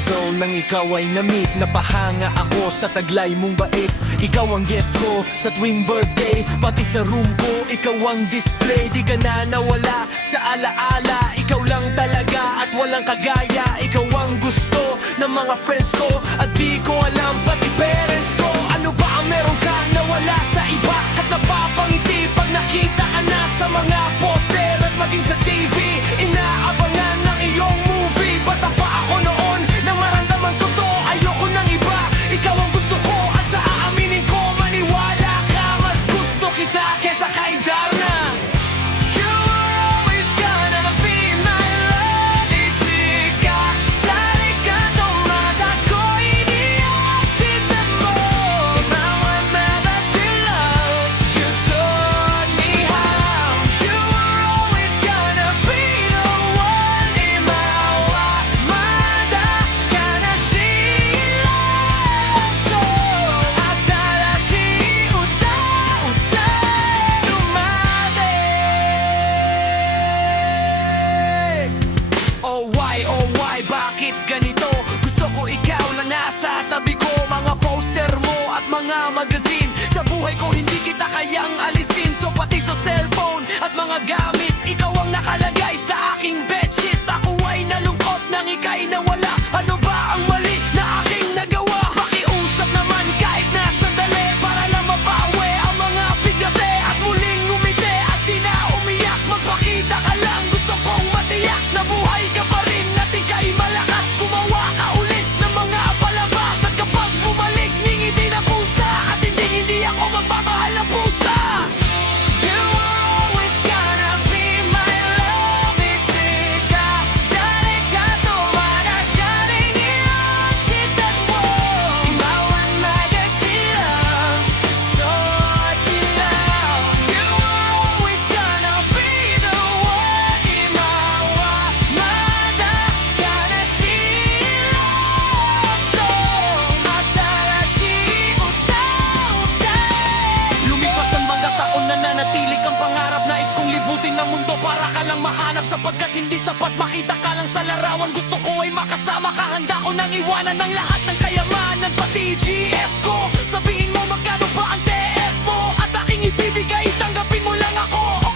zone nang ikaw ay na-meet. Napahanga ako sa taglay mong bait. Ikaw ang guest ko sa tuwing birthday. Pati sa room ko, ikaw ang display. Di ka na nawala sa alaala. Ikaw lang talaga at walang kagaya. Ikaw ang gusto ng mga friends ko. At di ko alam pati parents ko. Ano ba ang meron ka na wala sa iba? At napapangiti pag nakita ka na sa mga poster at maging sa TV. Inaabangan ng iyong movie. Bata pa ako noon nang maramdaman ko to. Ayoko ng iba, ikaw ang gusto ko. At sa aaminin ko, maniwala ka. Mas gusto kita kesa kay Darna. You were always gonna be my love. It's ikaw, dahil ka tumata ko. Iniyaksitan mo Mawala sila. You taught me how. You were always gonna be the one. Imawamada ka na sila. So, akala si uta-uta dumating. Oh why, bakit ganito? Gusto ko ikaw lang nasa tabi ko. Mga poster mo at mga magazine. Sa buhay ko hindi kita kayang alisin. So pati sa cellphone at mga gamit, ikaw ang nakalagay sa aking bedsheet. Ako ay nalungkot nang ika'y nawala. Ano ba ang mali na aking nagawa? Pakiusap naman kahit na sandali, para lang mabawi ang mga bigate. At muling ngumiti at di na umiyak. Magpakita ka lang, gusto kong matiyak na buhay ka pa rin at ika'y malakas. Gumawa ka ulit ng mga palabas. At kapag bumalik, ngingiti na pusa. At hindi ako magmamahal ng pusa. You were always gonna be my love. It's ikaw, dahil ka tumanak. Galing iyaksitan mo Imawamada sila. So ilaw. You were always gonna be the one. Imawamada ka na sila. So akala si uta-uta. Lumipas ang mga taon na nanatili kang pangarap. Nais kong libutin ng mundo para ka lang mahanap. Sapagkat hindi sapat makita ka lang sa larawan. Gusto ko ay makasama ka. Handa ko nang iwanan ng lahat ng kayamanan. Pati GF ko. Sabihin mo magkano ba ang TF mo. At aking ibibigay, tanggapin mo lang ako.